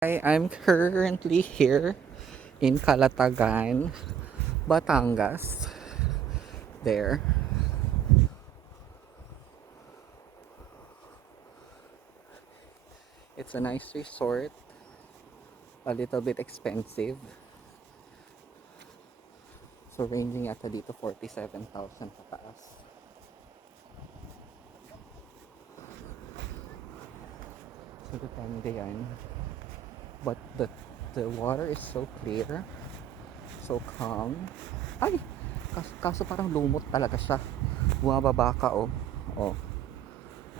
I'm currently here in Calatagan, Batangas. There. It's a nice resort, a little bit expensive. So ranging ata dito 47,000 pataas. So depende yan. But the water is so clear, so calm. Ay! Kaso parang lumot talaga siya. Bumababa ka oh. Oh.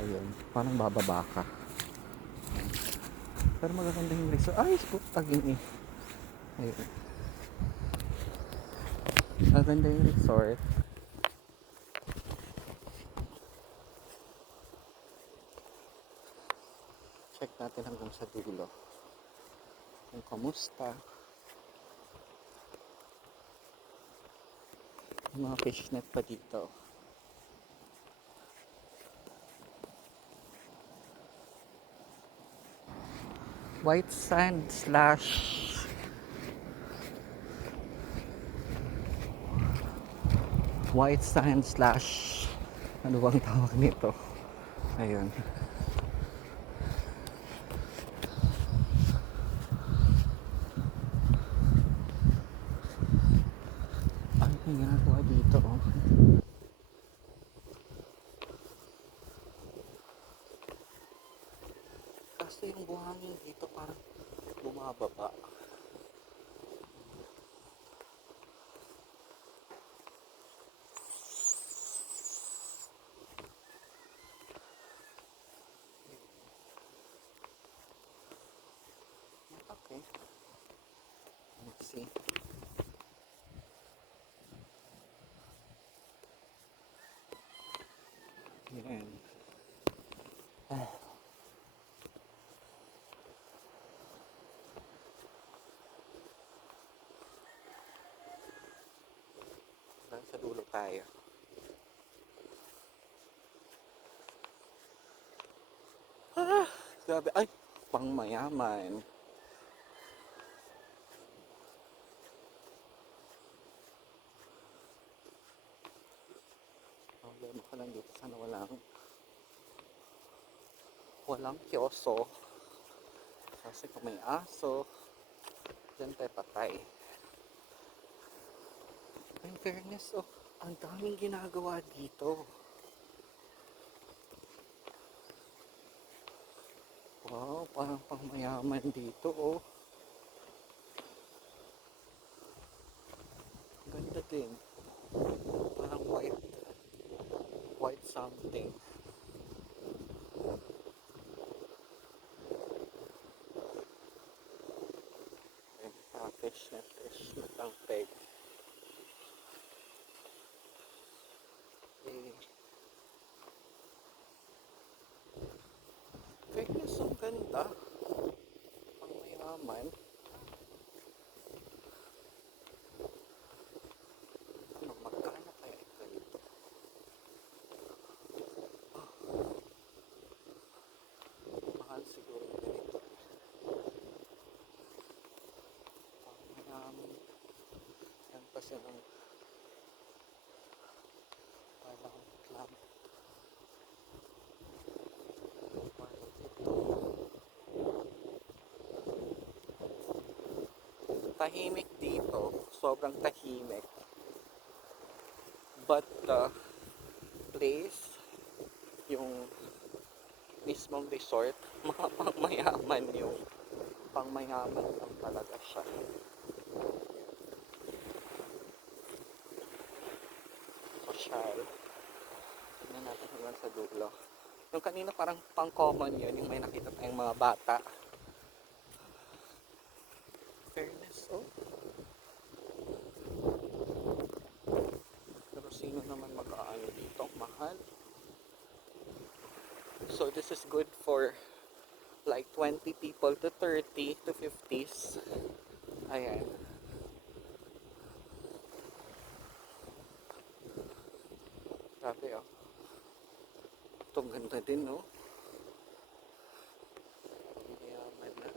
Ayun. Parang bababa ka. Pero magaganda yung resort. Ay! Tagin eh. Ayun. Maganda yung resort. Check natin hanggang sa dulo. Kung kamusta. Yung mga fishnet pa dito. White sand slash ano bang tawag nito? Ayun. Ano yung ginagawa dito oh? Kasi yung buhangin dito parang bumababa. Okay. Let's see. Yan. Sa dulo tayo. Grabe. Ay! Pang mayaman. Problema ko lang dito sana walang kyoso. Kasi kung may aso, dyan tayo patay. In fairness, oh, ang daming ginagawa dito. Wow, parang pang mayaman dito, oh. Ganda din. Parang white something. Fish na ang peg. Eh, fairness, ang ganda. Pang mayaman. Ano, magkano kaya ito dito? Mahal siguro ganito. Pang mayaman. Yan pa siya ng parang club. Tahimik dito. Sobrang tahimik. But the place, yung mismong resort, mga pangmayaman yung pangmayaman lang talaga siya. Social. Tignan natin hanggang sa dulo. Yung kanina parang pang-common yun, yung may nakita tayong mga bata. Fairness, oh. Pero sino naman mag-aano dito? Mahal. So this is good for like 20 people to 30 to 50s. Ayan. Grabe oh. Itong ganda din no. Mayaman na.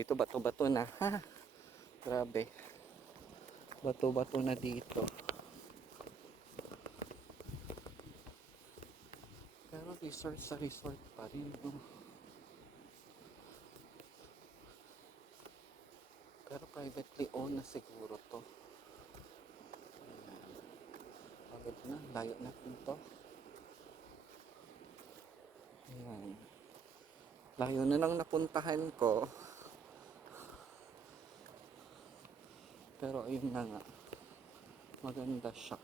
Dito bato-bato na. Ha? Grabe. Bato-bato na dito. Pero resort sa resort pa rin. Oh. Pero privately owned na siguro to. Ayan. Pagod na. Layo na to. Ayan. Layo na lang napuntahan ko. Pero ayun na nga. Maganda siya.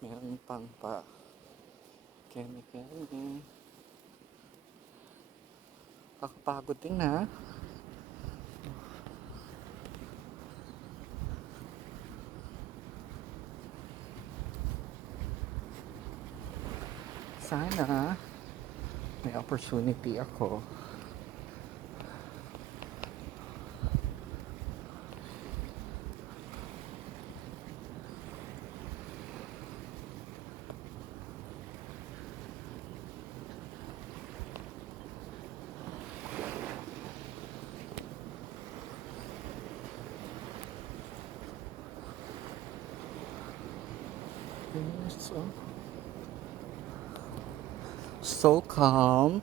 Meron pang pa chemical. Kakapagod din ha. Sana may opportunity ako. So calm.